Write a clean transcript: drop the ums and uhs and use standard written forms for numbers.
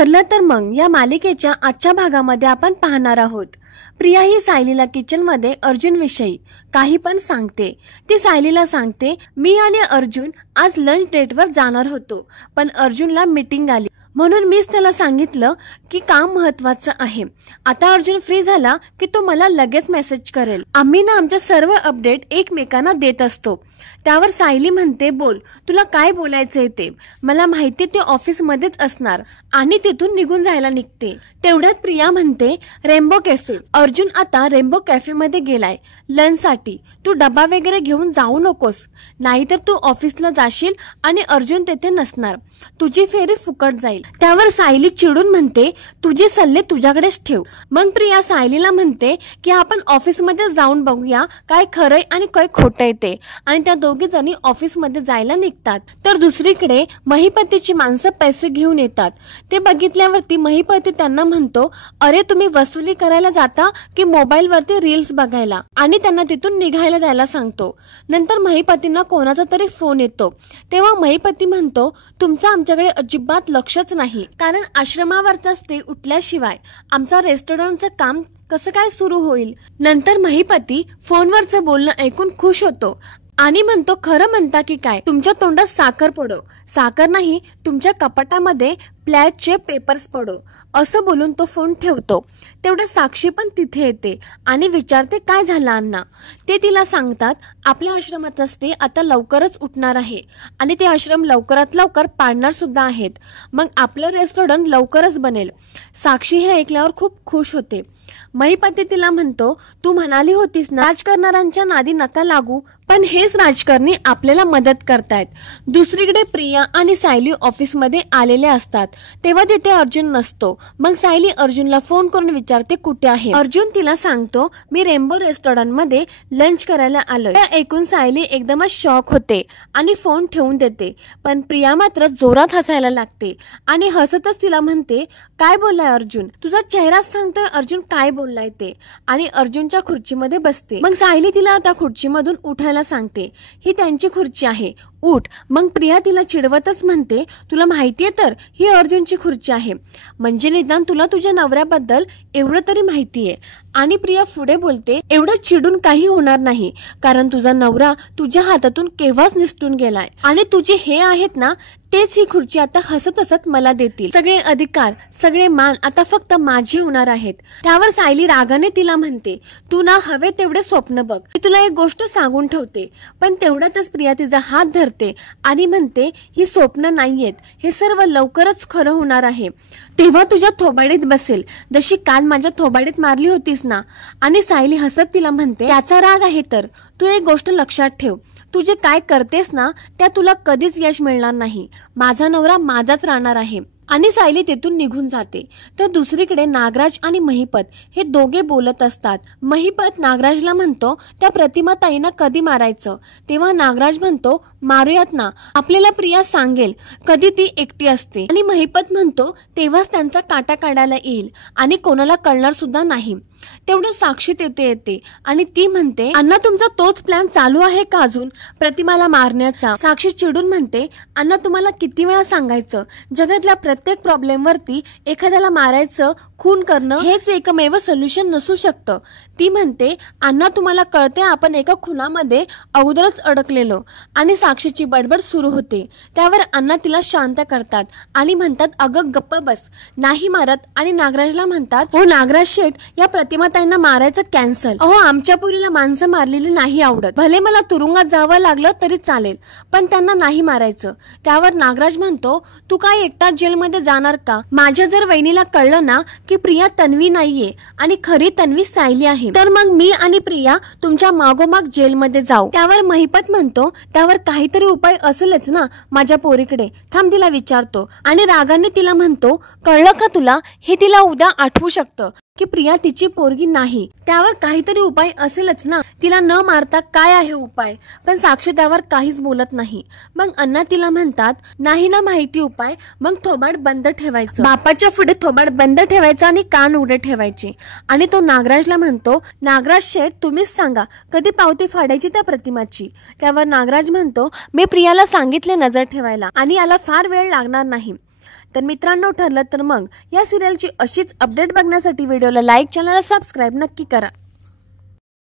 ठरलं तर मग या मालिकेच्या आजच्या भागामध्ये आपण पाहणार आहोत. प्रिया ही सायलीला किचनमध्ये अर्जुन विषयी काही पण सांगते. ती सायलीला सांगते, मी आणि अर्जुन आज लंच डेटवर जाणार होतो, पण अर्जुनला मीटिंग आली म्हणून मीच त्याला सांगितलं की काम महत्त्वाचं आहे. आता अर्जुन फ्री झाला की तो मला लगेच मेसेज करेल. आम्ही ना आमच्या सर्व अपडेट एकमेकांना देत असतो. त्यावर सायली म्हणते, बोल, तुला काय बोलायचंय ते. मला माहिती ते ऑफिसमध्येच असणार आणि तिथून निघून जायला निघते. तेवढ्यात प्रिया म्हणते, रेनबो कॅफे. अर्जुन आता रेनबो कॅफेमध्ये गेलाय लंचसाठी. तू डबा वगैरे घेऊन जाऊ नकोस, नाहीतर तू ऑफिसला जाशील आणि अर्जुन तेथे नसणार. तुझी फेरी फुकट जाईल. त्यावर सायली चिडून म्हणते, तुझे सल्ले तुझ्याकडेच ठेव. मग प्रिया सायलीला म्हणते की आपण ऑफिसमध्ये जाऊन बघूया काय खरंय आणि काय खोटंय ते. आणि त्या दोघी जणी ऑफिसमध्ये जायला निघतात. तर दुसरीकडे महिपतीची माणसं पैसे घेऊन येतात. ते बघितल्यावरती महिपती त्यांना म्हणतो, अरे तुम्ही वसुली करायला जाता की मोबाईलवरती रील्स बघायला, आणि त्यांना तिथून निघायला जायला सांगतो. नंतर महिपतींना कोणाचा तरी फोन येतो. तेव्हा महिपती म्हणतो, तुमचं आमच्याकडे अजिबात लक्षच नाही, कारण आश्रमावरचा स्टे उठल्याशिवाय आमचा रेस्टॉरंटचं काम कसं काय सुरू होईल. नंतर महिपती फोनवरचं बोलणं ऐकून खुश होतो आणि म्हणतो, खरं म्हणता की काय, तुमच्या तोंडात साखर पडो. साखर नाही, तुमच्या कपाटामध्ये प्लॅटचे पेपर्स पडो, असं बोलून तो फोन ठेवतो. तेवढं साक्षी पण तिथे येते आणि विचारते, काय झालं अण्णा. ते तिला सांगतात, आपल्या आश्रमाचा स्टे आता लवकरच उठणार आहे आणि ते आश्रम लवकरात लवकर पाडणार सुद्धा आहेत. मग आपलं रेस्टॉरंट लवकरच बनेल. साक्षी हे ऐकल्यावर खूप खुश होते. महिपती तिला म्हणतो, तू म्हणाली होतीस ना राजकारणाऱ्यांच्या नादी नका लागू, पण हेच राजकारणी आपल्याला मदत करतायत. दुसरीकडे प्रिया आणि सायली ऑफिसमध्ये आलेले असतात. तेव्हा तिथे अर्जुन नसतो. मग सायली अर्जुनला फोन करून विचारते, कुठे आहे. अर्जुन तिला सांगतो, मी रेनबो रेस्टॉरंटमध्ये लंच करायला आलोय. हे ऐकून सायली एकदमच शॉक होते आणि फोन ठेवून देते. पण प्रिया मात्र जोरात हसायला लागते आणि हसतच तिला म्हणते, काय बोललाय अर्जुन, तुझा चेहराच सांगतोय अर्जुन काय बोललाय ते. आणि अर्जुनच्या खुर्चीमध्ये बसते. मग सायली तिला त्या खुर्चीमधून उठायला सांगते. ही त्यांची खुर्ची आहे, उठ. मग प्रिया तिला चिडवतच म्हणते, तुला माहितीये तर ही अर्जुनची खुर्ची आहे, म्हणजे निदान तुला तुझ्या नवऱ्याबद्दल एवढं तरी माहितीये. आणि प्रिया पुढे बोलते, एवढं चिडून काही होणार नाही, कारण तुझा नवरा तुझ्या हातातून केव्हाच निसटून गेलाय आणि तुझे हे आहेत ना तेच ही खुर्ची आता हसत हसत मला देतील. सगळे अधिकार, सगळे मान आता फक्त माझे होणार आहेत. त्यावर सायली रागाने तिला म्हणते, तू ना हवे तेवढे स्वप्न बघ. मी तुला एक गोष्ट सांगून ठेवते. पण तेवढ्यातच प्रिया तिचा हात धरते आणि म्हणते, ही स्वप्न नाहीयेत, हे सर्व लवकरच खरं होणार आहे. तेव्हा तुझ्या थोबाडीत बसेल, जशी काल माझ्या थोबाडीत मारली होतीस ना. आणि सायली हसत तिला म्हणते, त्याचा राग आहे तर तू एक गोष्ट लक्षात ठेव, तू जे काय करतेस ना त्यात तुला कधीच यश मिळणार नाही. माझा नवरा माझाच राहणार आहे. आणि सायली तिथून निघून जाते. तर दुसरीकडे नागराज आणि महिपत हे दोघे बोलत असतात. महिपत नागराजला म्हणतो, त्या प्रतिमा ताईंना कधी मारायचं. तेव्हा नागराज म्हणतो, मारूयात ना, आपल्याला प्रिया सांगेल कधी ती एकटी असते. आणि महिपत म्हणतो, तेव्हाच त्यांचा काटा काढायला येईल आणि कोणाला कळणार सुद्धा नाही. तेवढं साक्षी तिथे येते आणि ती म्हणते, अण्णा तुमचा तोच प्लॅन चालू आहे का अजून प्रतिमाला मारण्याचा. साक्षी चिडून म्हणते, अण्णा तुम्हाला किती वेळा सांगायचं, जगातल्या प्रत्येक प्रॉब्लेम वरती एखाद्याला मारायचं, खून करणं हेच एकमेव सोल्युशन नसू शकतं. ती म्हणते, अण्णा तुम्हाला कळते आपण एका खुनामध्ये अगोदरच अडकलेलो. आणि साक्षीची बडबड सुरू होते. त्यावर अण्णा तिला शांत करतात आणि म्हणतात, अगं गप्प बस, नाही मारत. आणि नागराजला म्हणतात, हो नागराज शेठ, या प्रतिमा ताईंना मारायचं कॅन्सल. अहो आमच्या पुरीला माणसं मारलेली नाही आवडत, भले मला तुरुंगात जावं लागलं तरी चालेल, पण त्यांना नाही मारायचं. त्यावर नागराज म्हणतो, तू काय एकटा जेलमध्ये जाणार का. माझ्या जर वहिनीला कळलं ना की प्रिया तन्वी नाहीये आणि खरी तन्वी सायली आहे, तर मग मी आणि प्रिया तुमच्या मागोमाग जेलमध्ये जाऊ. त्यावर महिपत म्हणतो, त्यावर काहीतरी उपाय असेलच ना माझ्या पोरीकडे, थांब तिला विचारतो. आणि रागाने तिला म्हणतो, कळलं का तुला, हे तिला उद्या आठवू शकतं की प्रिया तिची पोरगी नाही. त्यावर काहीतरी उपाय असेलच ना, तिला न मारता काय आहे उपाय. पण साक्षी त्यावर काहीच बोलत नाही. मग अण्णा तिला म्हणतात, नाही ना माहिती उपाय, मग थोबाड बंद ठेवायचं, बापाच्या पुढे थोबाड बंद ठेवायचं आणि कान उघडे ठेवायचे. आणि तो नागराजला म्हणतो, नागराज शेठ तुम्हीच सांगा कधी पावती फाडायची त्या प्रतिमाची. त्यावर नागराज म्हणतो, मी प्रियाला सांगितले नजर ठेवायला आणि याला फार वेळ लागणार नाही. तर मित्रांनो, ठरलं तर मग या सिरियलची अशीच अपडेट बघण्यासाठी व्हिडिओला लाईक, चॅनलला सबस्क्राईब नक्की करा.